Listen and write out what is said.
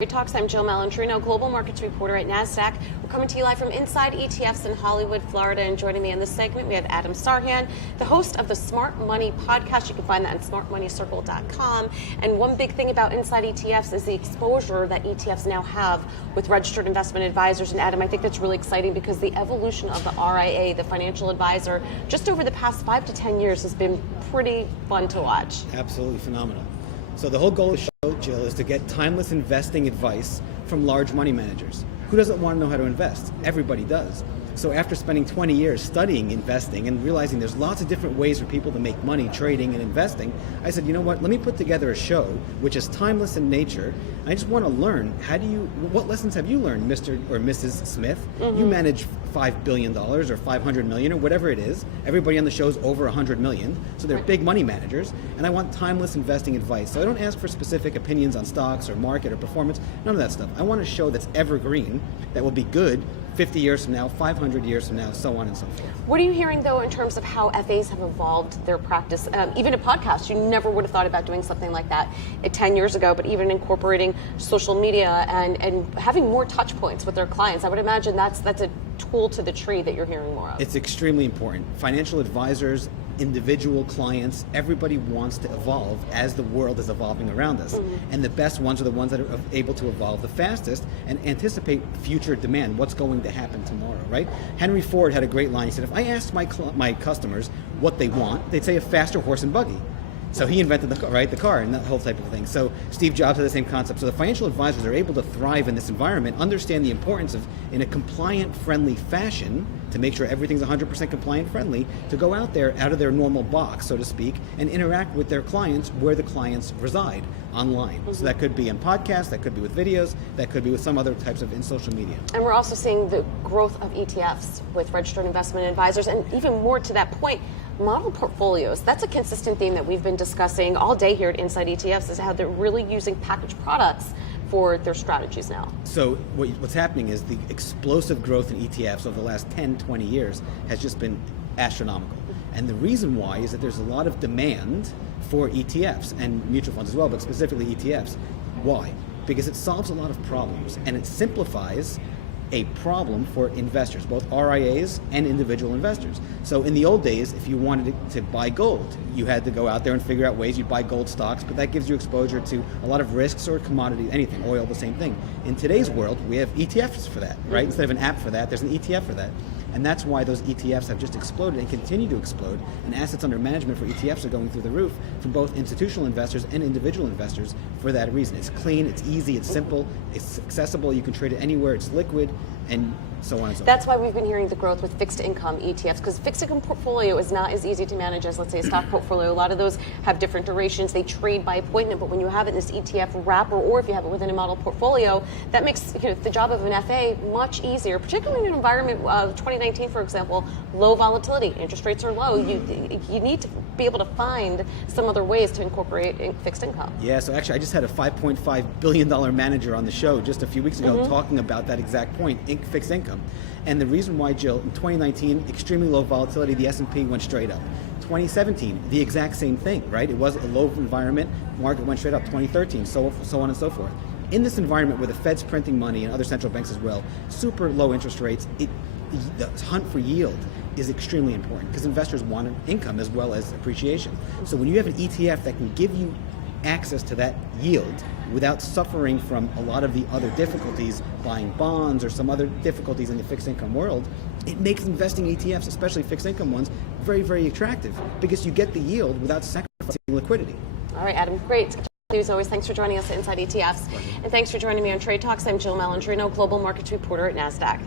Trade Talks. I'm Jill Malandrino, Global Markets Reporter at Nasdaq. We're coming to you live from Inside ETFs in Hollywood, Florida. And joining me in this segment, we have Adam Sarhan, the host of the Smart Money podcast. You can find that on smartmoneycircle.com. And one big thing about Inside ETFs is the exposure that ETFs now have with registered investment advisors. And Adam, I think that's really exciting because the evolution of the RIA, the financial advisor, just over the past 5 to 10 years has been pretty fun to watch. Absolutely phenomenal. So the whole goal of the show, Jill, is to get timeless investing advice from large money managers. Who doesn't want to know how to invest? Everybody does. So after spending 20 years studying investing and realizing there's lots of different ways for people to make money trading and investing, I said, you know what, let me put together a show which is timeless in nature. I just want to learn, what lessons have you learned, Mr. or Mrs. Smith? You manage $5 billion or $500 million or whatever it is. Everybody on the show is over $100 million, so they're big money managers, and I want timeless investing advice. So I don't ask for specific opinions on stocks or market or performance, none of that stuff. I want a show that's evergreen, that will be good 50 years from now, 500 years from now, so on and so forth. What are you hearing, though, in terms of how FAs have evolved their practice? Even a podcast, you never would have thought about doing something like that 10 years ago, but even incorporating social media and having more touch points with their clients. I would imagine that's a tool to the tree that you're hearing more of. It's extremely important. Financial advisors, individual clients, everybody wants to evolve as the world is evolving around us. And the best ones are the ones that are able to evolve the fastest and anticipate future demand, what's going to happen tomorrow, right? Henry Ford had a great line. He said, if I asked my customers what they want, they'd say a faster horse and buggy. So he invented the car and that whole type of thing. So Steve Jobs had the same concept. So the financial advisors are able to thrive in this environment, understand the importance of, in a compliant, friendly fashion, to make sure everything's 100% compliant friendly, to go out there, out of their normal box, so to speak, and interact with their clients where the clients reside online. So that could be in podcasts, that could be with videos, that could be with some other types of in social media. And we're also seeing the growth of ETFs with registered investment advisors, and even more to that point, model portfolios. That's a consistent theme that we've been discussing all day here at Inside ETFs, is how they're really using packaged products for their strategies now. So what's happening is the explosive growth in ETFs over the last 10, 20 years has just been astronomical. And the reason why is that there's a lot of demand for ETFs and mutual funds as well, but specifically ETFs. Why? Because it solves a lot of problems and it simplifies a problem for investors, both RIAs and individual investors. So in the old days, if you wanted to buy gold, you had to go out there and figure out ways you'd buy gold stocks, but that gives you exposure to a lot of risks or commodities, anything, oil, the same thing. In today's world, we have ETFs for that, right? Instead of an app for that, there's an ETF for that. And that's why those ETFs have just exploded and continue to explode, and assets under management for ETFs are going through the roof from both institutional investors and individual investors for that reason. It's clean, it's easy, it's simple, it's accessible, you can trade it anywhere, it's liquid, and so on and so forth. That's why we've been hearing the growth with fixed income ETFs, because fixed income portfolio is not as easy to manage as, let's say, a stock portfolio. A lot of those have different durations. They trade by appointment, but when you have it in this ETF wrapper, or if you have it within a model portfolio, that makes the job of an FA much easier, particularly in an environment of 2019, for example, low volatility, interest rates are low. You need to be able to find some other ways to incorporate fixed income. Yeah, so actually I just had a $5.5 billion manager on the show just a few weeks ago talking about that exact point, fixed income. And the reason why, Jill, in 2019, extremely low volatility, the S&P went straight up. 2017, the exact same thing, right? It was a low environment, market went straight up. 2013, so on and so forth. In this environment where the Fed's printing money and other central banks as well, super low interest rates, the hunt for yield is extremely important because investors want income as well as appreciation. So when you have an ETF that can give you access to that yield without suffering from a lot of the other difficulties, buying bonds or some other difficulties in the fixed income world, it makes investing ETFs, especially fixed income ones, very, very attractive because you get the yield without sacrificing liquidity. All right, Adam, great. As always, thanks for joining us at Inside ETFs. And thanks for joining me on Trade Talks. I'm Jill Malandrino, Global Markets Reporter at Nasdaq.